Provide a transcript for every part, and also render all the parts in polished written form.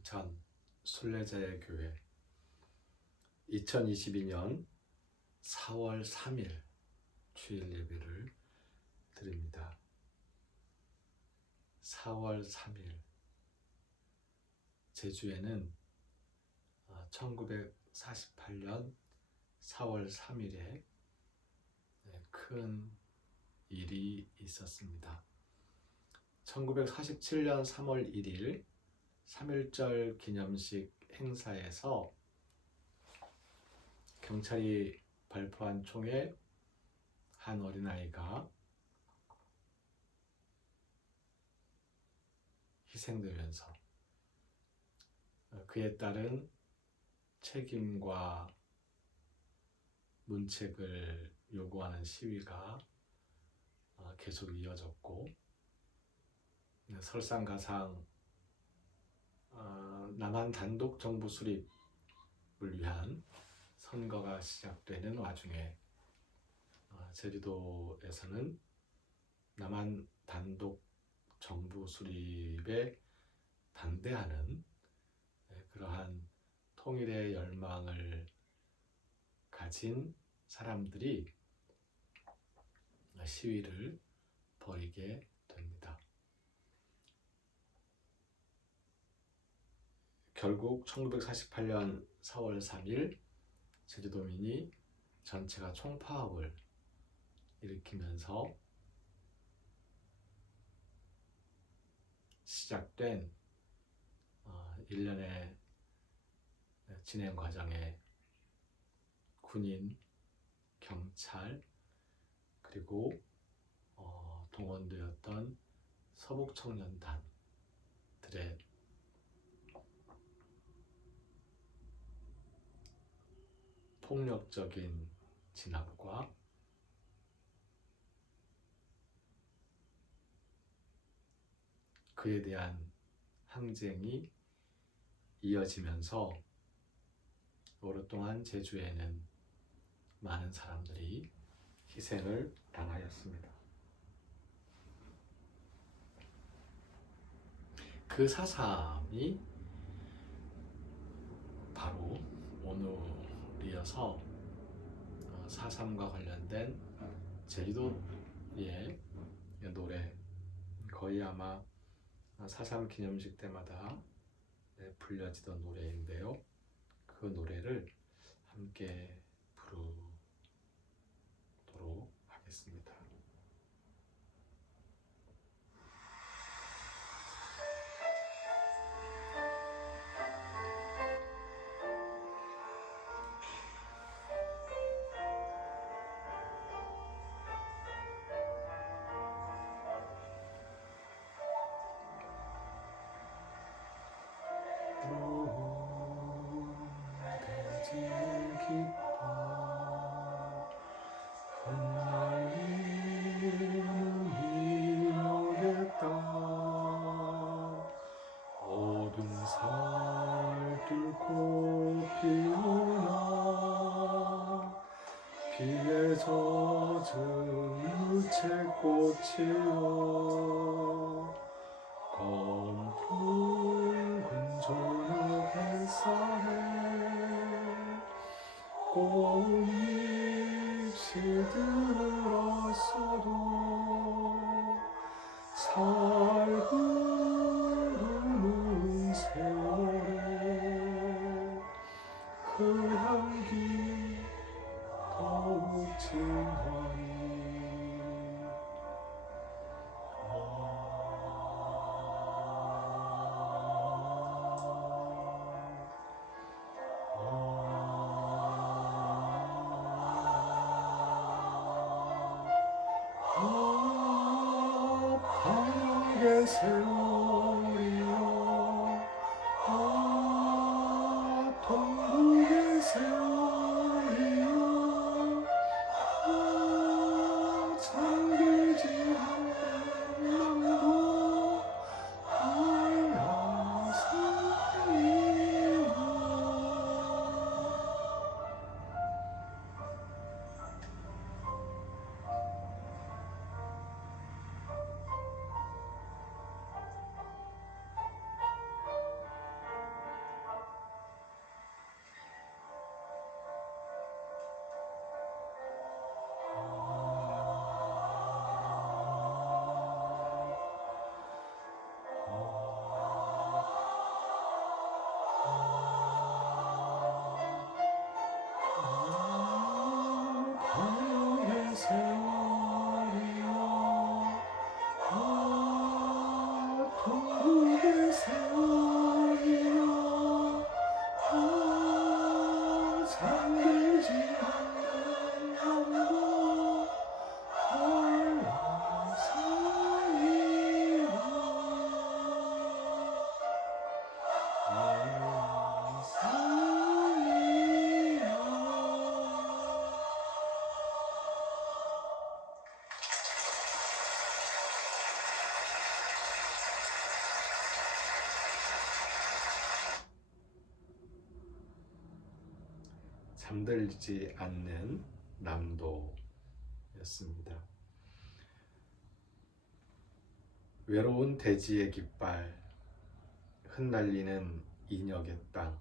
부천 순례자의 교회 2022년 4월 3일 주일 예배를 드립니다. 4월 3일 제주에는 1948년 4월 3일에 큰 일이 있었습니다. 1947년 3월 1일 3.1절 기념식 행사에서 경찰이 발포한 총에 한 어린아이가 희생되면서 그에 따른 책임과 문책을 요구하는 시위가 계속 이어졌고, 설상가상 남한 단독 정부 수립을 위한 선거가 시작되는 와중에 제주도에서는 남한 단독 정부 수립에 반대하는 그러한 통일의 열망을 가진 사람들이 시위를 벌이게 됩니다. 결국 1948년 4월 3일 제주도민이 전체가 총파업을 일으키면서 시작된 1년의 진행 과정에 군인, 경찰, 그리고 동원되었던 서북청년단들의 폭력적인 진압과 그에 대한 항쟁이 이어지면서 오랫동안 제주에는 많은 사람들이 희생을 당하였습니다. 그 사삼이 바로 오늘이어서 4.3과 관련된 제주도의 노래, 거의 아마 4.3 기념식 때마다 불려지던 노래인데요. 그 노래를 함께 부르도록 하겠습니다. 어둠 살 뚫고 피우나 비에 젖은 우체꽃이여 검붉은 저녁 햇살에 꽃잎이 들었어도 살구르는 세월에 그 향기 더욱 진하니 바닥에 세운 잠들지 않는 남도였습니다. 외로운 대지의 깃발, 흩날리는 인역의 땅,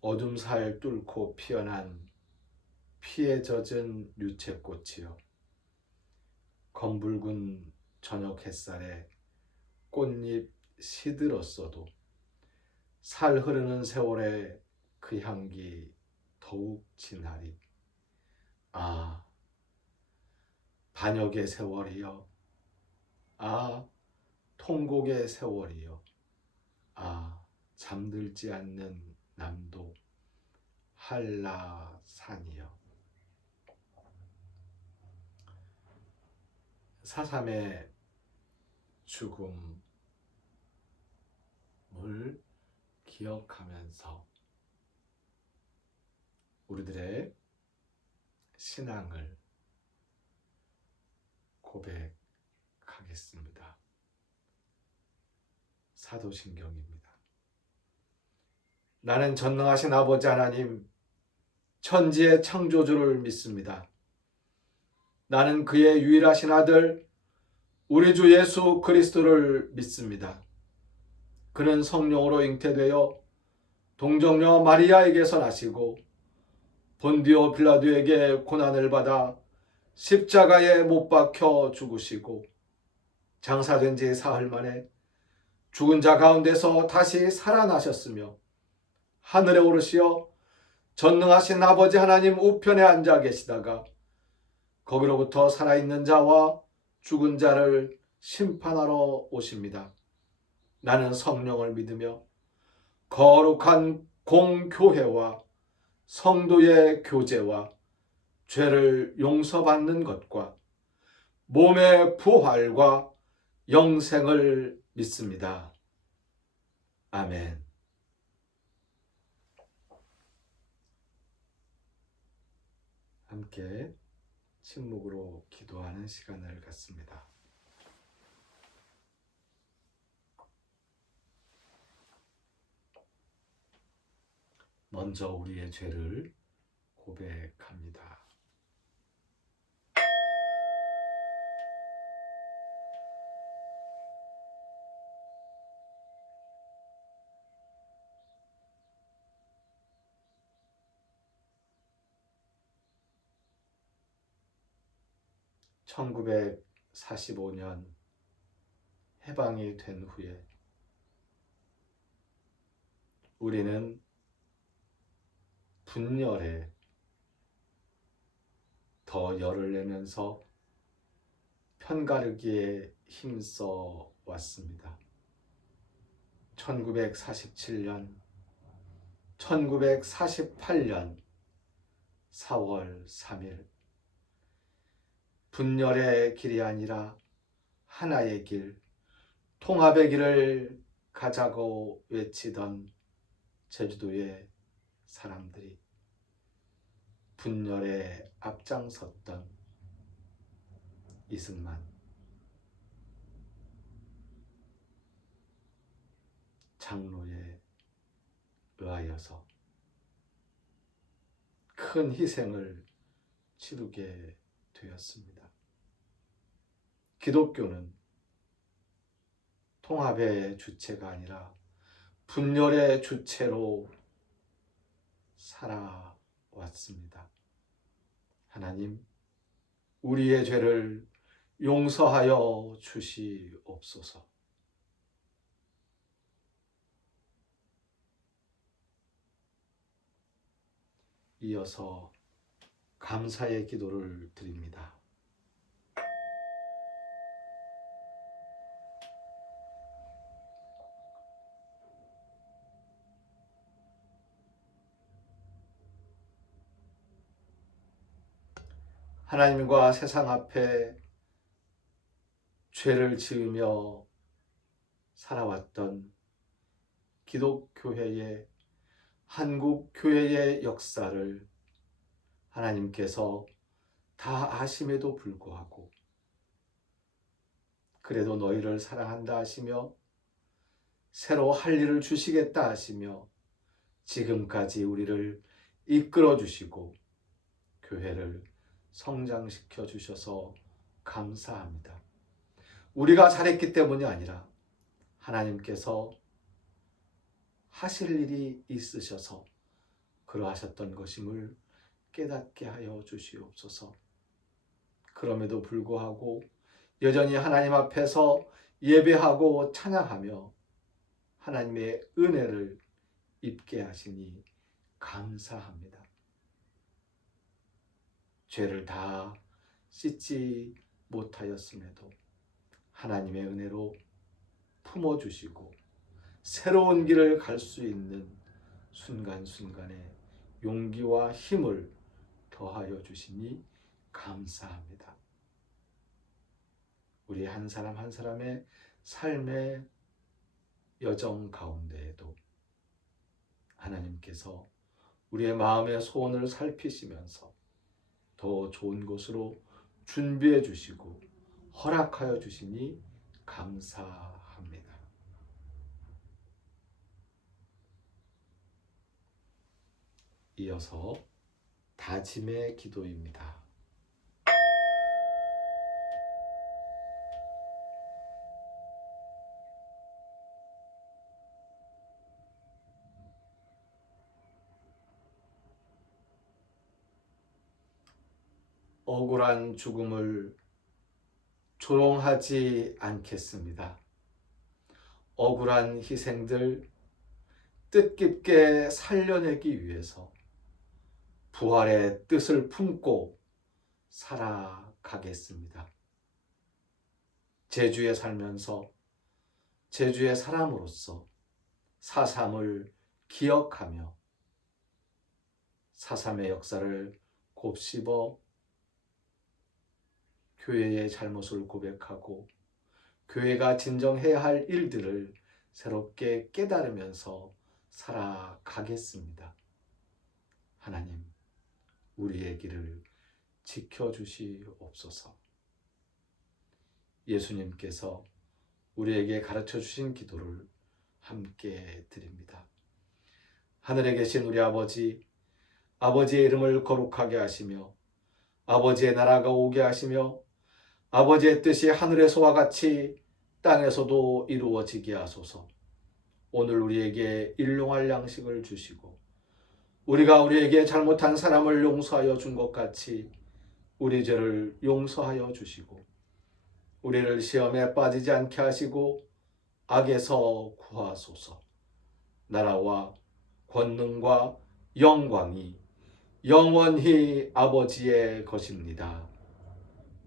어둠 살 뚫고 피어난 피에 젖은 유채꽃이여, 검붉은 저녁 햇살에 꽃잎 시들었어도 살 흐르는 세월에 그 향기 더욱 진하리. 아, 반역의 세월이여, 아, 통곡의 세월이여, 아, 잠들지 않는 남도 한라산이여. 4.3의 죽음을 기억하면서 우리들의 신앙을 고백하겠습니다. 사도신경입니다. 나는 전능하신 아버지 하나님, 천지의 창조주를 믿습니다. 나는 그의 유일하신 아들 우리 주 예수 그리스도를 믿습니다. 그는 성령으로 잉태되어 동정녀 마리아에게서 나시고 본디오 빌라도에게 고난을 받아 십자가에 못 박혀 죽으시고 장사된 지 사흘 만에 죽은 자 가운데서 다시 살아나셨으며 하늘에 오르시어 전능하신 아버지 하나님 우편에 앉아 계시다가 거기로부터 살아있는 자와 죽은 자를 심판하러 오십니다. 나는 성령을 믿으며 거룩한 공교회와 성도의 교제와 죄를 용서받는 것과 몸의 부활과 영생을 믿습니다. 아멘. 함께 침묵으로 기도하는 시간을 갖습니다. 먼저 우리의 죄를 고백합니다. (1945년) 해방이 된 후에 우리는 분열에 더 열을 내면서 편가르기에 힘써 왔습니다. 1947년, 1948년 4월 3일 분열의 길이 아니라 하나의 길, 통합의 길을 가자고 외치던 제주도의 사람들이 분열에 앞장섰던 이승만, 장로에 의하여서 큰 희생을 치르게 되었습니다. 기독교는 통합의 주체가 아니라 분열의 주체로 살아왔습니다. 하나님, 우리의 죄를 용서하여 주시옵소서. 이어서 감사의 기도를 드립니다. 하나님과 세상 앞에 죄를 지으며 살아왔던 기독교회의 한국교회의 역사를 하나님께서 다 아심에도 불구하고 그래도 너희를 사랑한다 하시며 새로 할 일을 주시겠다 하시며 지금까지 우리를 이끌어 주시고 교회를 성장시켜 주셔서 감사합니다. 우리가 잘했기 때문이 아니라 하나님께서 하실 일이 있으셔서 그러하셨던 것임을 깨닫게 하여 주시옵소서. 그럼에도 불구하고 여전히 하나님 앞에서 예배하고 찬양하며 하나님의 은혜를 입게 하시니 감사합니다. 죄를 다 씻지 못하였음에도 하나님의 은혜로 품어주시고 새로운 길을 갈 수 있는 순간순간에 용기와 힘을 더하여 주시니 감사합니다. 우리 한 사람 한 사람의 삶의 여정 가운데에도 하나님께서 우리의 마음의 소원을 살피시면서 더 좋은 곳으로 준비해 주시고 허락하여 주시니 감사합니다. 이어서 다짐의 기도입니다. 억울한 죽음을 조롱하지 않겠습니다. 억울한 희생들 뜻깊게 살려내기 위해서 부활의 뜻을 품고 살아가겠습니다. 제주에 살면서 제주의 사람으로서 4.3을 기억하며 4.3의 역사를 곱씹어 교회의 잘못을 고백하고 교회가 진정해야 할 일들을 새롭게 깨달으면서 살아가겠습니다. 하나님, 우리의 길을 지켜주시옵소서. 예수님께서 우리에게 가르쳐 주신 기도를 함께 드립니다. 하늘에 계신 우리 아버지, 아버지의 이름을 거룩하게 하시며 아버지의 나라가 오게 하시며 아버지의 뜻이 하늘에서와 같이 땅에서도 이루어지게 하소서. 오늘 우리에게 일용할 양식을 주시고 우리가 우리에게 잘못한 사람을 용서하여 준 것 같이 우리 죄를 용서하여 주시고 우리를 시험에 빠지지 않게 하시고 악에서 구하소서. 나라와 권능과 영광이 영원히 아버지의 것입니다.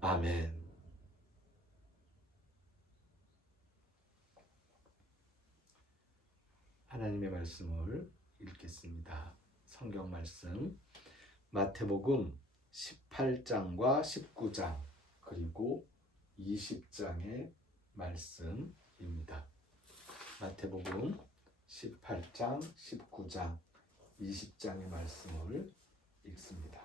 아멘. 하나님의 말씀을 읽겠습니다. 성경 말씀 마태복음 18장과 19장 그리고 20장의 말씀입니다. 마태복음 18장, 19장, 20장의 말씀을 읽습니다.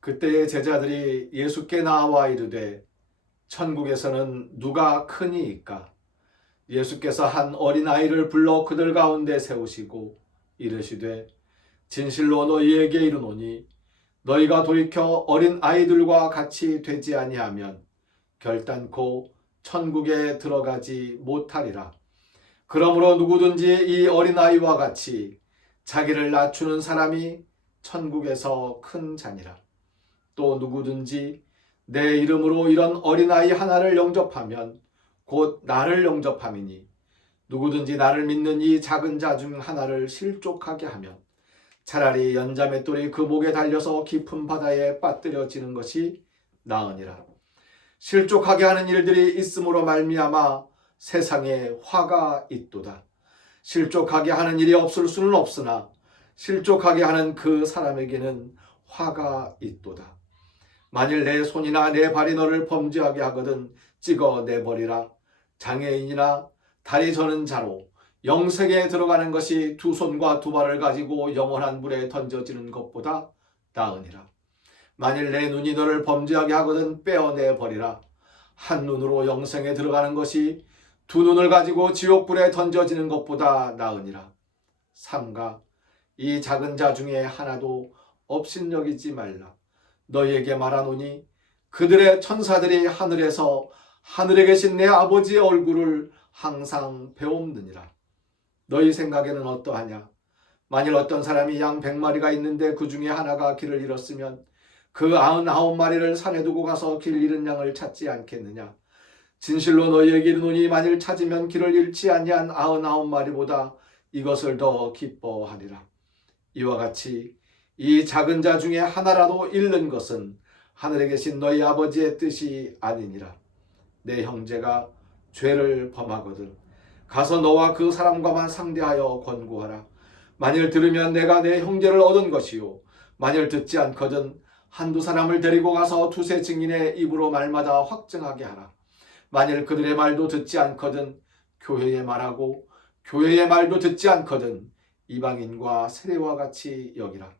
그때의 제자들이 예수께 나와 이르되 천국에서는 누가 크니이까? 예수께서 한 어린아이를 불러 그들 가운데 세우시고 이르시되 진실로 너희에게 이르노니 너희가 돌이켜 어린아이들과 같이 되지 아니하면 결단코 천국에 들어가지 못하리라. 그러므로 누구든지 이 어린아이와 같이 자기를 낮추는 사람이 천국에서 큰 자니라. 또 누구든지 내 이름으로 이런 어린아이 하나를 영접하면 곧 나를 영접함이니 누구든지 나를 믿는 이 작은 자 중 하나를 실족하게 하면 차라리 연자맷돌이 그 목에 달려서 깊은 바다에 빠뜨려지는 것이 나으니라. 실족하게 하는 일들이 있음으로 말미암아 세상에 화가 있도다. 실족하게 하는 일이 없을 수는 없으나 실족하게 하는 그 사람에게는 화가 있도다. 만일 내 손이나 내 발이 너를 범죄하게 하거든 찍어내버리라. 장애인이나 다리 저는 자로 영생에 들어가는 것이 두 손과 두 발을 가지고 영원한 물에 던져지는 것보다 나으니라. 만일 내 눈이 너를 범죄하게 하거든 빼어내버리라. 한 눈으로 영생에 들어가는 것이 두 눈을 가지고 지옥불에 던져지는 것보다 나으니라. 삼가 이 작은 자 중에 하나도 업신여기지 말라. 너희에게 말하노니 그들의 천사들이 하늘에서 하늘에 계신 내 아버지의 얼굴을 항상 배옵느니라. 너희 생각에는 어떠하냐? 만일 어떤 사람이 양 100마리가 있는데 그 중에 하나가 길을 잃었으면 그 99마리를 산에 두고 가서 길 잃은 양을 찾지 않겠느냐? 진실로 너희에게 이르노니 만일 찾으면 길을 잃지 아니한 99마리보다 이것을 더 기뻐하리라. 이와 같이 이 작은 자 중에 하나라도 잃는 것은 하늘에 계신 너희 아버지의 뜻이 아니니라. 내 형제가 죄를 범하거든 가서 너와 그 사람과만 상대하여 권고하라. 만일 들으면 내가 내 형제를 얻은 것이요 만일 듣지 않거든 한두 사람을 데리고 가서 두세 증인의 입으로 말마다 확증하게 하라. 만일 그들의 말도 듣지 않거든 교회의 말하고 교회의 말도 듣지 않거든 이방인과 세례와 같이 여기라.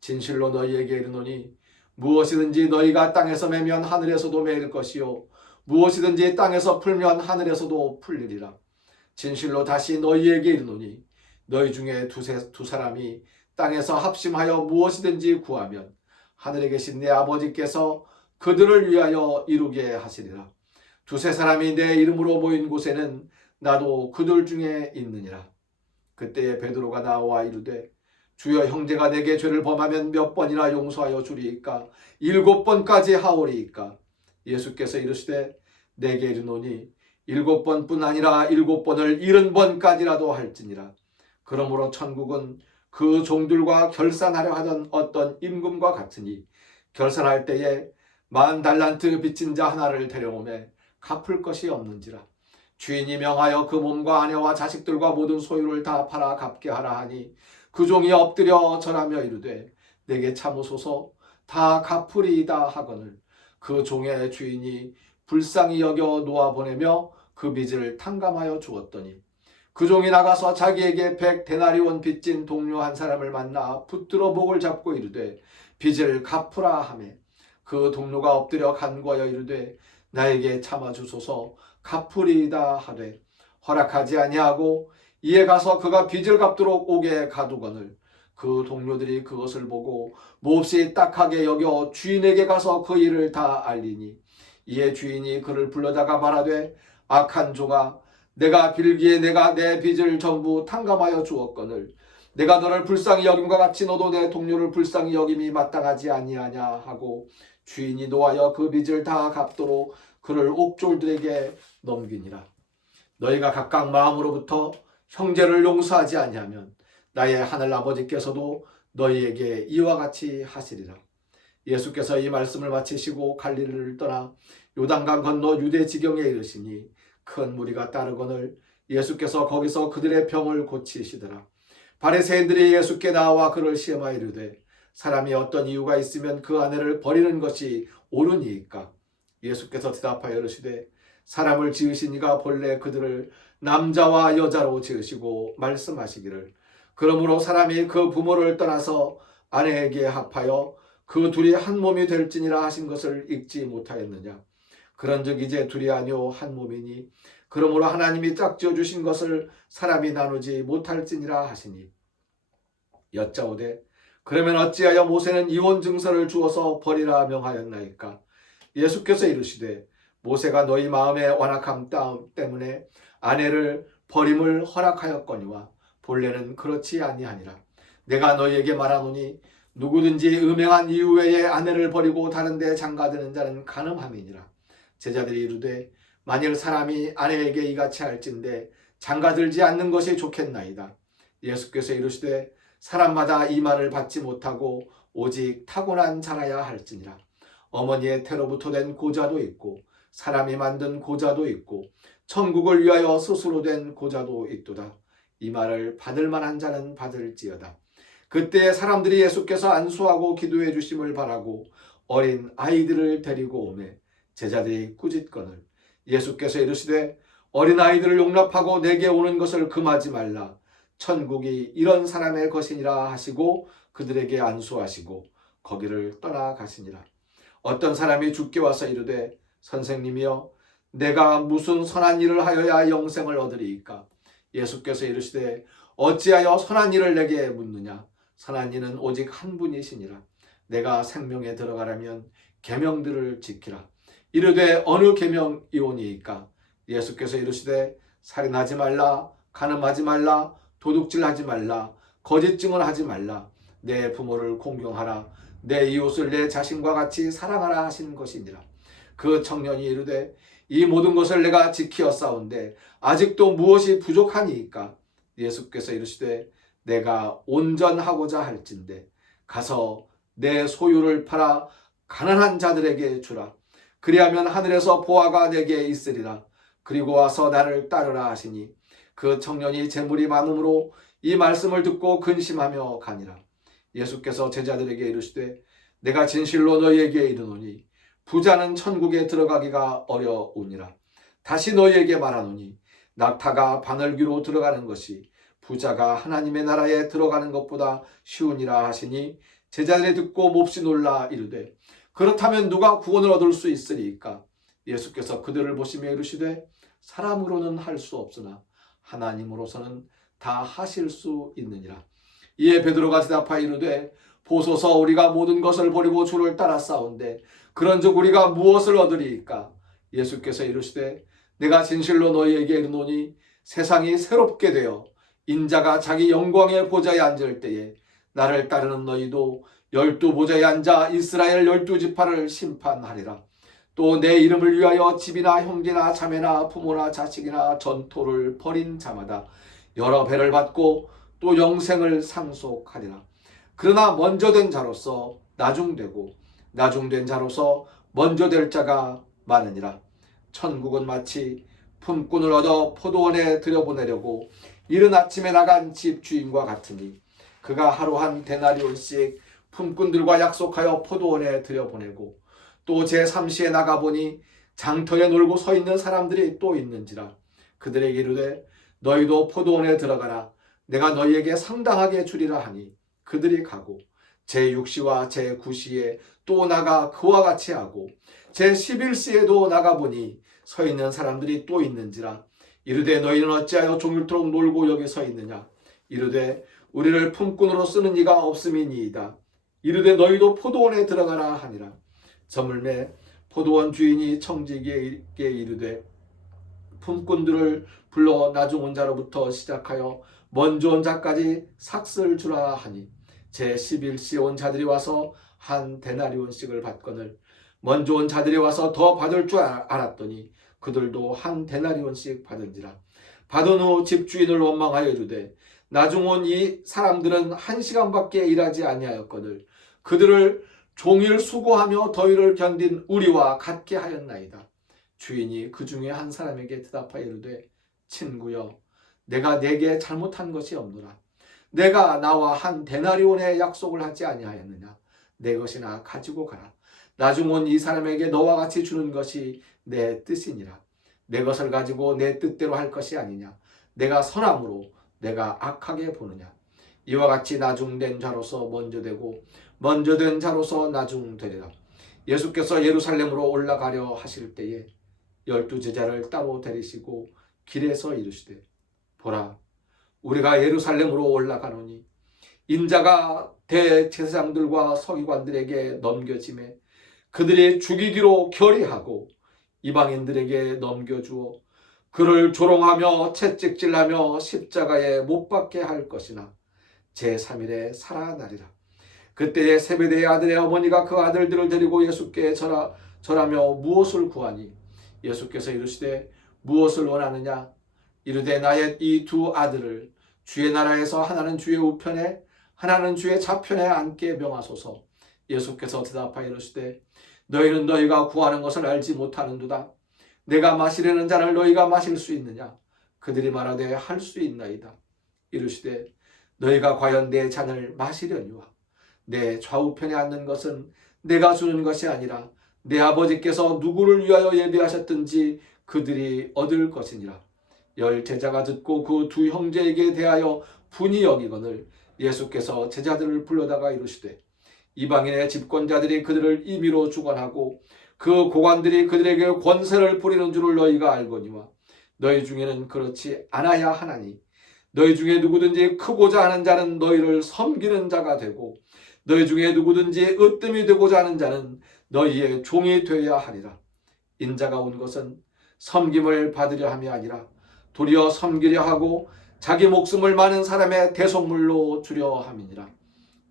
진실로 너희에게 이르노니 무엇이든지 너희가 땅에서 매면 하늘에서도 매일 것이요 무엇이든지 땅에서 풀면 하늘에서도 풀리리라. 진실로 다시 너희에게 이르노니 너희 중에 두 사람이 땅에서 합심하여 무엇이든지 구하면 하늘에 계신 내 아버지께서 그들을 위하여 이루게 하시리라. 두세 사람이 내 이름으로 모인 곳에는 나도 그들 중에 있느니라. 그때에 베드로가 나와 이르되 주여 형제가 내게 죄를 범하면 몇 번이나 용서하여 주리이까? 7번까지 하오리이까? 예수께서 이르시되 내게 이르노니 7번뿐 아니라 7번을 70번까지라도 할지니라. 그러므로 천국은 그 종들과 결산하려 하던 어떤 임금과 같으니 결산할 때에 10,000달란트 빚진 자 하나를 데려오매 갚을 것이 없는지라. 주인이 명하여 그 몸과 아내와 자식들과 모든 소유를 다 팔아 갚게 하라 하니 그 종이 엎드려 절하며 이르되 내게 참으소서 다 갚으리이다 하거늘 그 종의 주인이 불쌍히 여겨 놓아보내며 그 빚을 탕감하여 주었더니 그 종이 나가서 자기에게 100데나리온 빚진 동료 한 사람을 만나 붙들어 목을 잡고 이르되 빚을 갚으라 하매 그 동료가 엎드려 간구하여 이르되 나에게 참아주소서 갚으리이다 하되 허락하지 아니하고 이에 가서 그가 빚을 갚도록 옥에 가두거늘 그 동료들이 그것을 보고 몹시 딱하게 여겨 주인에게 가서 그 일을 다 알리니 이에 주인이 그를 불러다가 말하되 악한 종아 내가 빌기에 내가 내 빚을 전부 탕감하여 주었거늘 내가 너를 불쌍히 여김과 같이 너도 내 동료를 불쌍히 여김이 마땅하지 아니하냐 하고 주인이 노하여 그 빚을 다 갚도록 그를 옥졸들에게 넘기니라. 너희가 각각 마음으로부터 형제를 용서하지 아니하면 나의 하늘 아버지께서도 너희에게 이와 같이 하시리라. 예수께서 이 말씀을 마치시고 갈릴리를 떠나 요단강 건너 유대 지경에 이르시니 큰 무리가 따르거늘 예수께서 거기서 그들의 병을 고치시더라. 바리새인들이 예수께 나와 그를 시험하여 이르되 사람이 어떤 이유가 있으면 그 아내를 버리는 것이 옳으니이까? 예수께서 대답하여 이르시되 사람을 지으신 이가 본래 그들을 남자와 여자로 지으시고 말씀하시기를 그러므로 사람이 그 부모를 떠나서 아내에게 합하여 그 둘이 한 몸이 될지니라 하신 것을 읽지 못하였느냐? 그런즉 이제 둘이 아니오 한 몸이니 그러므로 하나님이 짝지어 주신 것을 사람이 나누지 못할지니라 하시니 여짜오되 그러면 어찌하여 모세는 이혼 증서를 주어서 버리라 명하였나이까? 예수께서 이르시되 모세가 너희 마음의 완악함 때문에 아내를 버림을 허락하였거니와 본래는 그렇지 아니하니라. 내가 너희에게 말하노니 누구든지 음행한 이유 외에 아내를 버리고 다른 데 장가드는 자는 간음함이니라. 제자들이 이르되 만일 사람이 아내에게 이같이 할진대 장가들지 않는 것이 좋겠나이다. 예수께서 이르시되 사람마다 이 말을 받지 못하고 오직 타고난 자라야 할지니라. 어머니의 태로부터 된 고자도 있고 사람이 만든 고자도 있고 천국을 위하여 스스로 된 고자도 있도다. 이 말을 받을 만한 자는 받을지어다. 그때 사람들이 예수께서 안수하고 기도해 주심을 바라고 어린 아이들을 데리고 오매 제자들이 꾸짖거늘 예수께서 이르시되 어린 아이들을 용납하고 내게 오는 것을 금하지 말라. 천국이 이런 사람의 것이니라 하시고 그들에게 안수하시고 거기를 떠나가시니라. 어떤 사람이 주께 와서 이르되 선생님이여 내가 무슨 선한 일을 하여야 영생을 얻으리이까? 예수께서 이르시되 어찌하여 선한 일을 내게 묻느냐? 선한 이는 오직 한 분이시니라. 내가 생명에 들어가려면 계명들을 지키라. 이르되 어느 계명이오니이까? 예수께서 이르시되 살인하지 말라, 간음하지 말라, 도둑질하지 말라, 거짓 증언하지 말라, 내 부모를 공경하라, 내 이웃을 내 자신과 같이 사랑하라 하신 것이니라. 그 청년이 이르되 이 모든 것을 내가 지키었사온데 아직도 무엇이 부족하니이까? 예수께서 이르시되 내가 온전하고자 할진대 가서 내 소유를 팔아 가난한 자들에게 주라. 그리하면 하늘에서 보화가 내게 있으리라. 그리고 와서 나를 따르라 하시니 그 청년이 재물이 많음으로 이 말씀을 듣고 근심하며 가니라. 예수께서 제자들에게 이르시되 내가 진실로 너희에게 이르노니 부자는 천국에 들어가기가 어려우니라. 다시 너희에게 말하노니 낙타가 바늘귀로 들어가는 것이 부자가 하나님의 나라에 들어가는 것보다 쉬우니라 하시니 제자들이 듣고 몹시 놀라 이르되 그렇다면 누가 구원을 얻을 수 있으리이까? 예수께서 그들을 보시며 이르시되 사람으로는 할 수 없으나 하나님으로서는 다 하실 수 있느니라. 이에 베드로가 대답하여 이르되 보소서 우리가 모든 것을 버리고 주를 따랐사온데 그런즉 우리가 무엇을 얻으리이까? 예수께서 이르시되 내가 진실로 너희에게 이르노니 세상이 새롭게 되어 인자가 자기 영광의 보좌에 앉을 때에 나를 따르는 너희도 12보좌에 앉아 이스라엘 12지파를 심판하리라. 또 내 이름을 위하여 집이나 형제나 자매나 부모나 자식이나 전토를 벌인 자마다 여러 배를 받고 또 영생을 상속하리라. 그러나 먼저 된 자로서 나중되고 나중된 자로서 먼저 될 자가 많으니라. 천국은 마치 품꾼을 얻어 포도원에 들여보내려고 이른 아침에 나간 집 주인과 같으니 그가 하루 한 데나리온씩 품꾼들과 약속하여 포도원에 들여보내고 또 제3시에 나가보니 장터에 놀고 서 있는 사람들이 또 있는지라. 그들에게 이르되 너희도 포도원에 들어가라. 내가 너희에게 상당하게 주리라 하니 그들이 가고 제6시와 제9시에 또 나가 그와 같이 하고 제11시에도 나가보니 서 있는 사람들이 또 있는지라. 이르되 너희는 어찌하여 종일토록 놀고 여기 서 있느냐? 이르되 우리를 품꾼으로 쓰는 이가 없음이니이다. 이르되 너희도 포도원에 들어가라 하니라. 저물매 포도원 주인이 청지기에게 이르되 품꾼들을 불러 나중 온 자로부터 시작하여 먼저 온 자까지 삭슬 주라 하니 제11시에 온 자들이 와서 한 데나리온씩을 받거늘 먼저 온 자들이 와서 더 받을 줄 알았더니 그들도 한 데나리온씩 받은지라. 받은 후 집주인을 원망하여 이르되 나중 온 이 사람들은 1시간밖에 일하지 아니하였거늘 그들을 종일 수고하며 더위를 견딘 우리와 같게 하였나이다. 주인이 그 중에 한 사람에게 대답하여 이르되 친구여 내가 네게 잘못한 것이 없노라. 내가 나와 한 데나리온의 약속을 하지 아니하였느냐? 내 것이나 가지고 가라. 나중 온 이 사람에게 너와 같이 주는 것이 내 뜻이니라. 내 것을 가지고 내 뜻대로 할 것이 아니냐? 내가 선함으로 내가 악하게 보느냐? 이와 같이 나중된 자로서 먼저 되고 먼저 된 자로서 나중되리라. 예수께서 예루살렘으로 올라가려 하실 때에 12제자를 따로 데리시고 길에서 이르시되 보라 우리가 예루살렘으로 올라가노니 인자가 대제사장들과 서기관들에게 넘겨짐에 그들이 죽이기로 결의하고 이방인들에게 넘겨주어 그를 조롱하며 채찍질하며 십자가에 못 박게 할 것이나 제3일에 살아나리라. 그때에 세베대의 아들의 어머니가 그 아들들을 데리고 예수께 절하며 무엇을 구하니 예수께서 이르시되 무엇을 원하느냐? 이르되 나의 이 두 아들을 주의 나라에서 하나는 주의 우편에 하나는 주의 좌편에 앉게 명하소서. 예수께서 대답하여 이르시되 너희는 너희가 구하는 것을 알지 못하는도다. 내가 마시려는 잔을 너희가 마실 수 있느냐? 그들이 말하되 할 수 있나이다. 이르시되 너희가 과연 내 잔을 마시려니와 내 좌우편에 앉는 것은 내가 주는 것이 아니라 내 아버지께서 누구를 위하여 예비하셨든지 그들이 얻을 것이니라. 10 제자가 듣고 그 두 형제에게 대하여 분이 여기거늘 예수께서 제자들을 불러다가 이르시되 이방인의 집권자들이 그들을 임의로 주관하고 그 고관들이 그들에게 권세를 부리는 줄을 너희가 알거니와 너희 중에는 그렇지 않아야 하나니 너희 중에 누구든지 크고자 하는 자는 너희를 섬기는 자가 되고 너희 중에 누구든지 으뜸이 되고자 하는 자는 너희의 종이 되어야 하리라. 인자가 온 것은 섬김을 받으려 함이 아니라 도리어 섬기려 하고 자기 목숨을 많은 사람의 대속물로 주려 함이니라.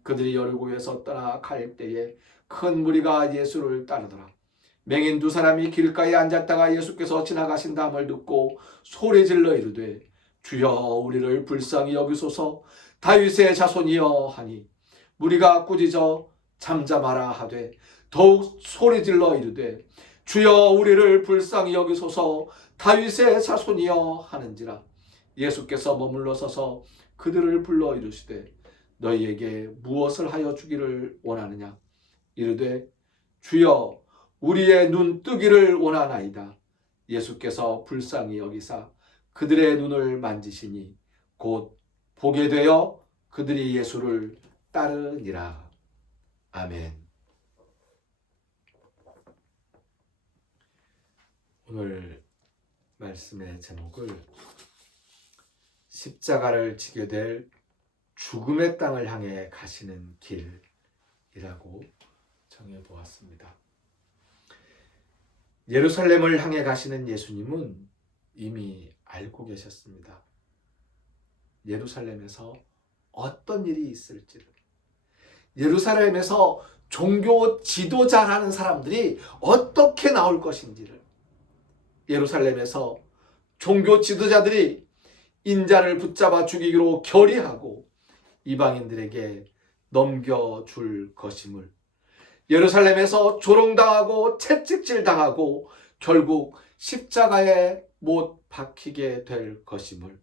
그들이 여리고에서 떠나 갈 때에 큰 무리가 예수를 따르더라. 맹인 두 사람이 길가에 앉았다가 예수께서 지나가신 다음을 듣고 소리질러 이르되 주여 우리를 불쌍히 여기소서 다윗의 자손이여 하니 무리가 꾸짖어 잠잠하라 하되 더욱 소리질러 이르되 주여 우리를 불쌍히 여기소서 다윗의 자손이여 하는지라. 예수께서 머물러 서서 그들을 불러 이르시되 너희에게 무엇을 하여 주기를 원하느냐. 이르되 주여 우리의 눈 뜨기를 원하나이다. 예수께서 불쌍히 여기사 그들의 눈을 만지시니 곧 보게 되어 그들이 예수를 따르니라. 아멘. 오늘 말씀의 제목을 십자가를 지게 될 죽음의 땅을 향해 가시는 길이라고 정해보았습니다. 예루살렘을 향해 가시는 예수님은 이미 알고 계셨습니다. 예루살렘에서 어떤 일이 있을지를, 예루살렘에서 종교 지도자라는 사람들이 어떻게 나올 것인지를, 예루살렘에서 종교 지도자들이 인자를 붙잡아 죽이기로 결의하고 이방인들에게 넘겨줄 것임을, 예루살렘에서 조롱당하고 채찍질당하고 결국 십자가에 못 박히게 될 것임을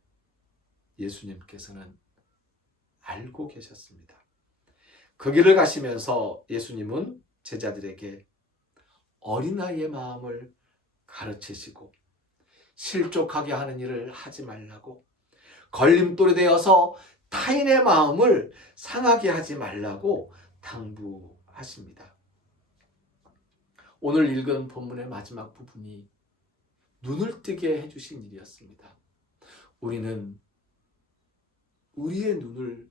예수님께서는 알고 계셨습니다. 그 길을 가시면서 예수님은 제자들에게 어린아이의 마음을 가르치시고 실족하게 하는 일을 하지 말라고, 걸림돌이 되어서 타인의 마음을 상하게 하지 말라고 당부하십니다. 오늘 읽은 본문의 마지막 부분이 눈을 뜨게 해주신 일이었습니다. 우리는 우리의 눈을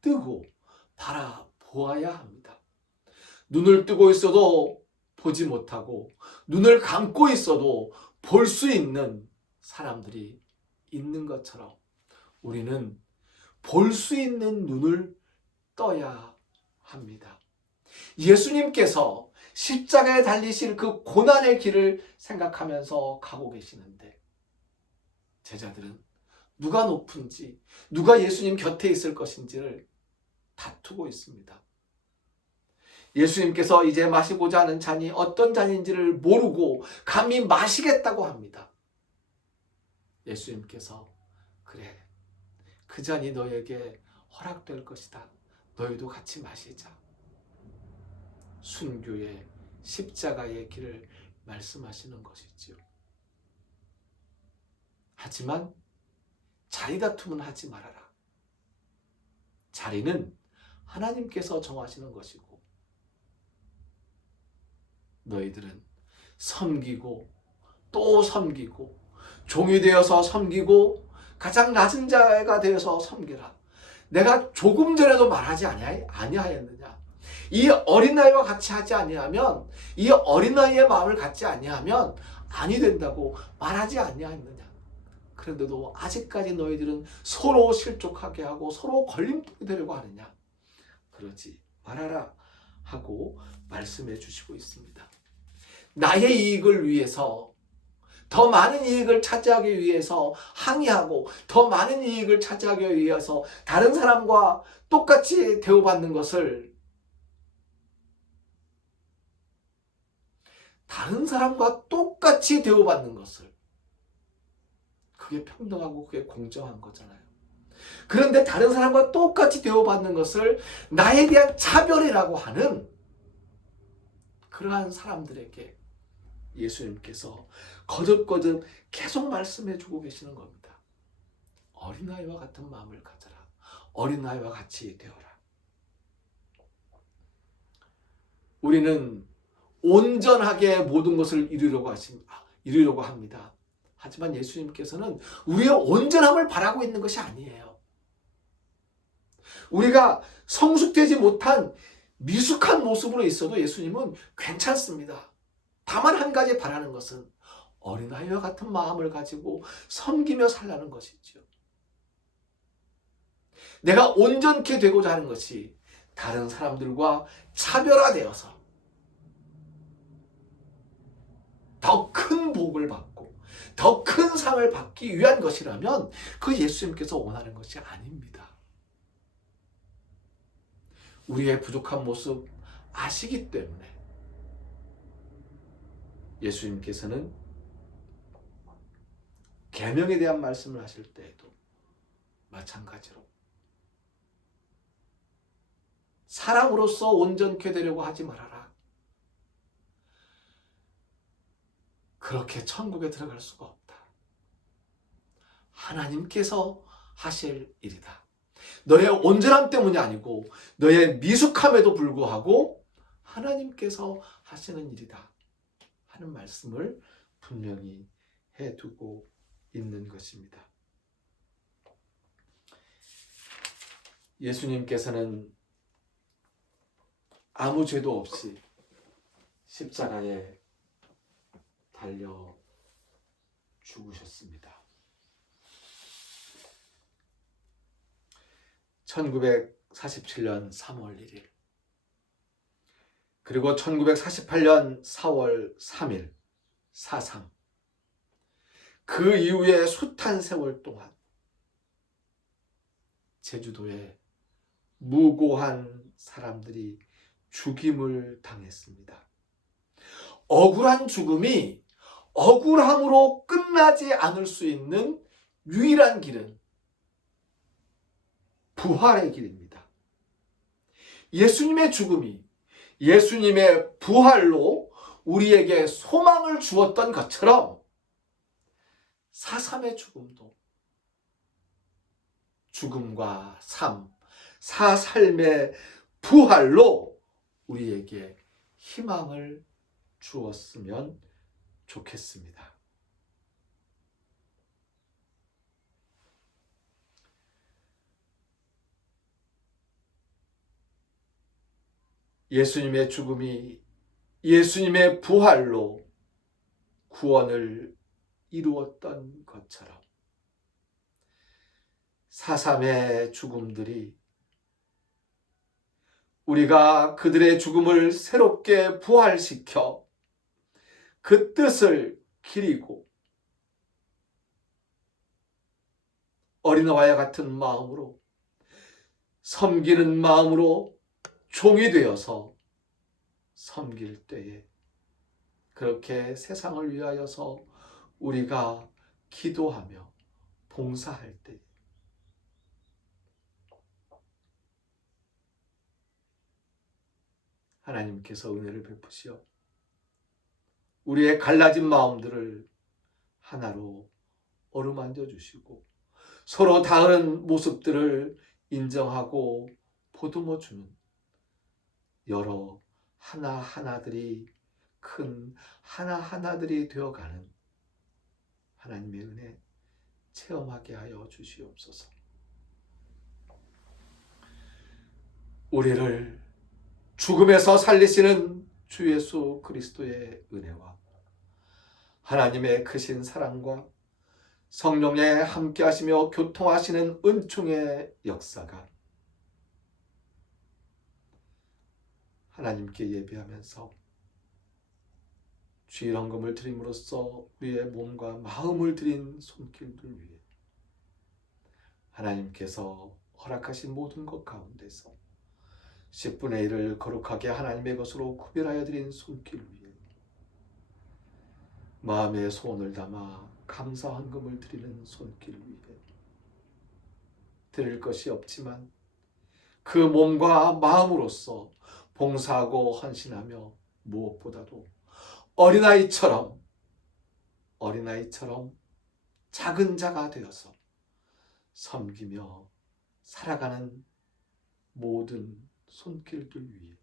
뜨고 바라보아야 합니다. 눈을 뜨고 있어도 보지 못하고 눈을 감고 있어도 볼 수 있는 사람들이 있는 것처럼 우리는 볼 수 있는 눈을 떠야 합니다. 예수님께서 십자가에 달리실 그 고난의 길을 생각하면서 가고 계시는데 제자들은 누가 높은지, 누가 예수님 곁에 있을 것인지를 다투고 있습니다. 예수님께서 이제 마시고자 하는 잔이 어떤 잔인지를 모르고 감히 마시겠다고 합니다. 예수님께서 그래, 그 잔이 너에게 허락될 것이다. 너희도 같이 마시자. 순교의 십자가의 길을 말씀하시는 것이지요. 하지만 자리 다툼은 하지 말아라. 자리는 하나님께서 정하시는 것이고 너희들은 섬기고 또 섬기고 종이 되어서 섬기고 가장 낮은 자가 되어서 섬기라. 내가 조금 전에도 말하지 아니하였느냐. 이 어린아이와 같이 하지 아니하면, 이 어린아이의 마음을 갖지 아니하면 아니 된다고 말하지 아니하였느냐. 그런데도 아직까지 너희들은 서로 실족하게 하고 서로 걸림돌이 되려고 하느냐. 그러지 말아라 하고 말씀해 주시고 있습니다. 나의 이익을 위해서, 더 많은 이익을 차지하기 위해서 항의하고 더 많은 이익을 차지하기 위해서 다른 사람과 똑같이 대우받는 것을, 다른 사람과 똑같이 대우받는 것을, 그게 평등하고 그게 공정한 거잖아요. 그런데 다른 사람과 똑같이 대우받는 것을 나에 대한 차별이라고 하는 그러한 사람들에게 예수님께서 거듭거듭 계속 말씀해 주고 계시는 겁니다. 어린아이와 같은 마음을 가져라. 어린아이와 같이 되어라. 우리는 온전하게 모든 것을 이루려고 합니다. 하지만 예수님께서는 우리의 온전함을 바라고 있는 것이 아니에요. 우리가 성숙되지 못한 미숙한 모습으로 있어도 예수님은 괜찮습니다. 다만 한 가지 바라는 것은 어린아이와 같은 마음을 가지고 섬기며 살라는 것이죠. 내가 온전케 되고자 하는 것이 다른 사람들과 차별화되어서 더 큰 복을 받고 더 큰 상을 받기 위한 것이라면 그 예수님께서 원하는 것이 아닙니다. 우리의 부족한 모습 아시기 때문에 예수님께서는 계명에 대한 말씀을 하실 때에도 마찬가지로 사람으로서 온전케 되려고 하지 말아라. 그렇게 천국에 들어갈 수가 없다. 하나님께서 하실 일이다. 너의 온전함 때문이 아니고 너의 미숙함에도 불구하고 하나님께서 하시는 일이다 하는 말씀을 분명히 해두고 있는 것입니다. 예수님께서는 아무 죄도 없이 십자가에 달려 죽으셨습니다. 1947년 3월 1일 그리고 1948년 4월 3일 사상, 그 이후에 숱한 세월 동안 제주도에 무고한 사람들이 죽임을 당했습니다. 억울한 죽음이 억울함으로 끝나지 않을 수 있는 유일한 길은 부활의 길입니다. 예수님의 죽음이 예수님의 부활로 우리에게 소망을 주었던 것처럼 4.3의 죽음도 죽음과 삶, 사삶의 부활로 우리에게 희망을 주었으면 좋겠습니다. 예수님의 죽음이 예수님의 부활로 구원을 이루었던 것처럼 4.3의 죽음들이 우리가 그들의 죽음을 새롭게 부활시켜 그 뜻을 기리고 어린아이와 같은 마음으로 섬기는 마음으로 종이 되어서 섬길 때에 그렇게 세상을 위하여서 우리가 기도하며 봉사할 때 하나님께서 은혜를 베푸시어 우리의 갈라진 마음들을 하나로 어루만져 주시고 서로 다른 모습들을 인정하고 보듬어 주는 여러 하나하나들이 큰 하나하나들이 되어가는 하나님의 은혜 체험하게 하여 주시옵소서. 우리를 죽음에서 살리시는 주 예수 그리스도의 은혜와 하나님의 크신 사랑과 성령의 함께 하시며 교통하시는 은총의 역사가 하나님께 예배하면서 주일헌금을 드림으로써 우리의 몸과 마음을 드린 손길들 위해 하나님께서 허락하신 모든 것 가운데서 10분의 1을 거룩하게 하나님의 것으로 구별하여 드린 손길 위에 마음의 소원을 담아 감사헌금을 드리는 손길 위에 드릴 것이 없지만 그 몸과 마음으로써 봉사하고 헌신하며 무엇보다도 어린아이처럼 작은 자가 되어서 섬기며 살아가는 모든 손길들 위에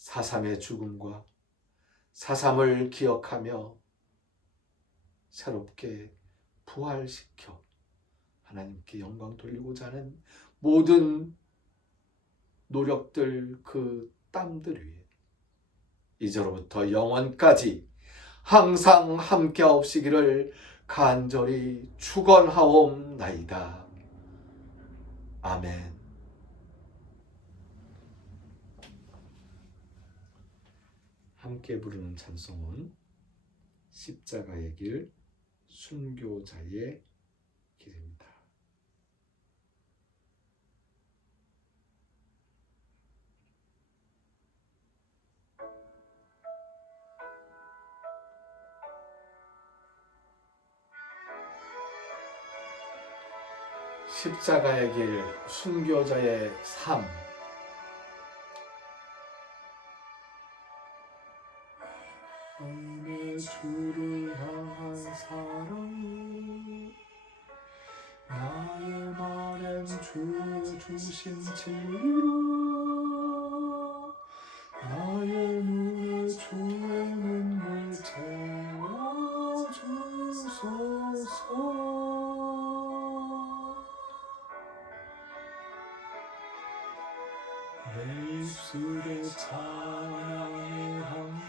4.3의 죽음과 4.3을 기억하며 새롭게 부활시켜 하나님께 영광 돌리고자 하는 모든 노력들, 그 땀들 위에 이제로부터 영원까지 항상 함께하옵시기를 간절히 축원하옵나이다. 아멘. 함께 부르는 찬송은 십자가의 길, 순교자의 길입니다. 십자가의 길, 순교자의 삶. 내 주를 향한 사랑, 나의 말엔 주 주신 진리로 나의 눈에 주의 눈물 채워주소서. 내 입술에 찬양의 향기,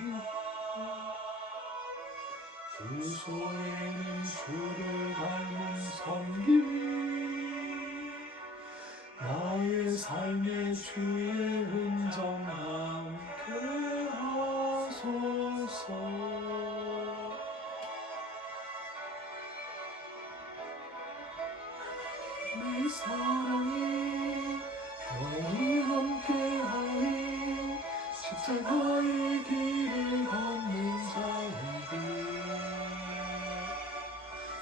주소에는 주를 닮은 섬김이 나의 삶의 주의 흔적 함께 하소서. 내 사랑이 영원히 함께하리, 십자가의 길을 걷는 자에게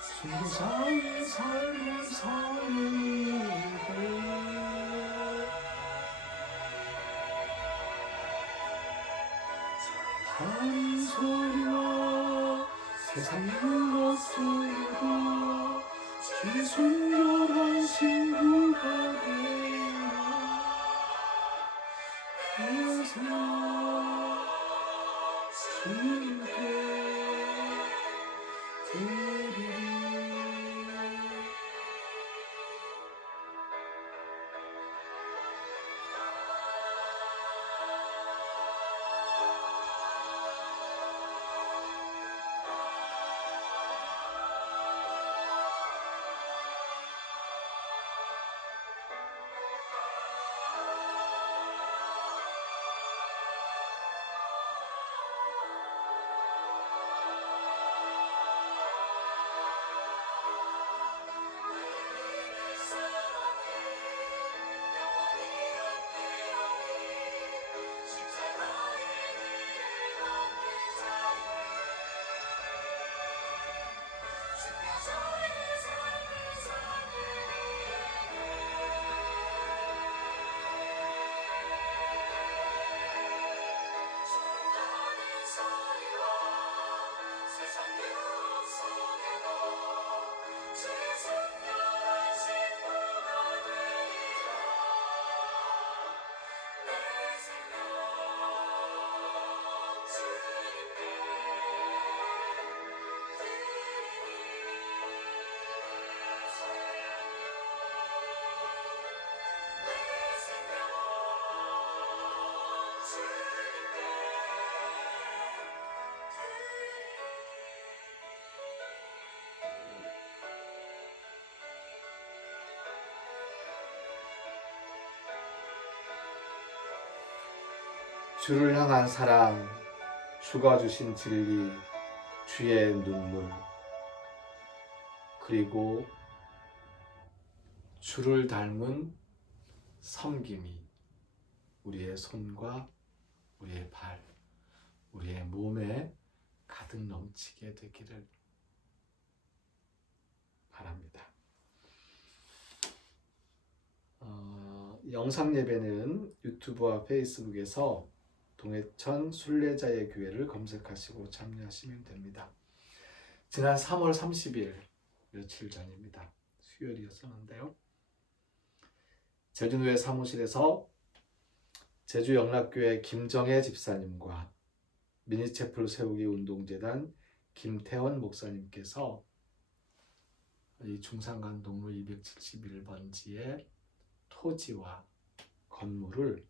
순교자의 삶을 사는 이에게 한 소리와 세상 무엇 속에도 주의 순결한 친구가 되라. 그래서 주님께 드리리. 주를 향한 사랑, 주가 주신 진리, 주의 눈물, 그리고 주를 닮은 섬김이 우리의 손과 우리의 발, 우리의 몸에 가득 넘치게 되기를 바랍니다. 영상 예배는 유튜브와 페이스북에서 동해천 순례자의 교회를 검색하시고 참여하시면 됩니다. 지난 3월 30일 며칠 전입니다. 수요일이었었는데요. 제주도의 사무실에서 제주 영락교회 김정혜 집사님과 미니채플 세우기 운동재단 김태원 목사님께서 이 중산간 동로 271번지의 토지와 건물을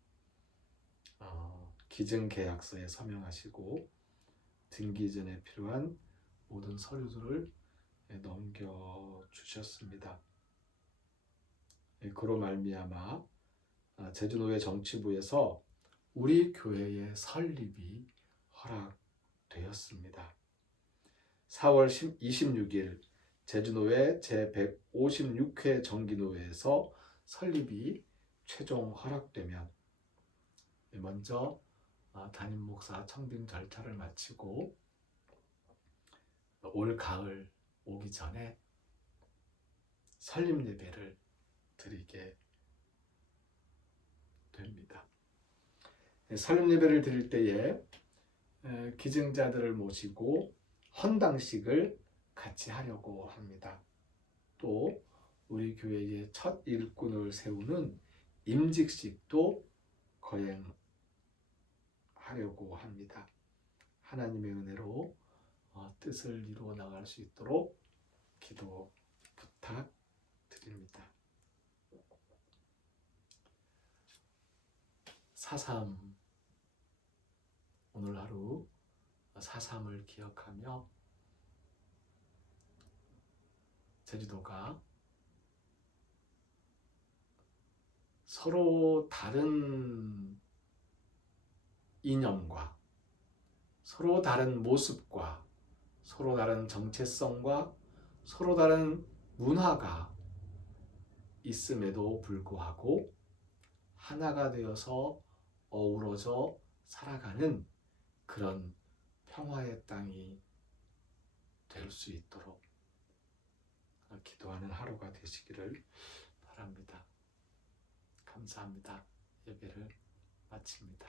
기증계약서에 서명하시고 등기 이전에 필요한 모든 서류들을 넘겨주셨습니다. 그로 말미암아 제주노회 정치부에서 우리 교회의 설립이 허락되었습니다. 4월 26일 제주노회 제156회 정기노회에서 설립이 최종 허락되면 먼저 담임 목사 청빙 절차를 마치고 올 가을 오기 전에 설립 예배를 드리게 됩니다. 설립 예배를 드릴 때에 기증자들을 모시고 헌당식을 같이 하려고 합니다. 또 우리 교회의 첫 일꾼을 세우는 임직식도 거행하려고 합니다. 하나님의 은혜로 뜻을 이루어 나갈 수 있도록 기도 부탁드립니다. 4.3 오늘 하루 4.3을 기억하며 제주도가 서로 다른 이념과 서로 다른 모습과 서로 다른 정체성과 서로 다른 문화가 있음에도 불구하고 하나가 되어서 어우러져 살아가는 그런 평화의 땅이 될 수 있도록 기도하는 하루가 되시기를 바랍니다. 감사합니다. 예배를 마칩니다.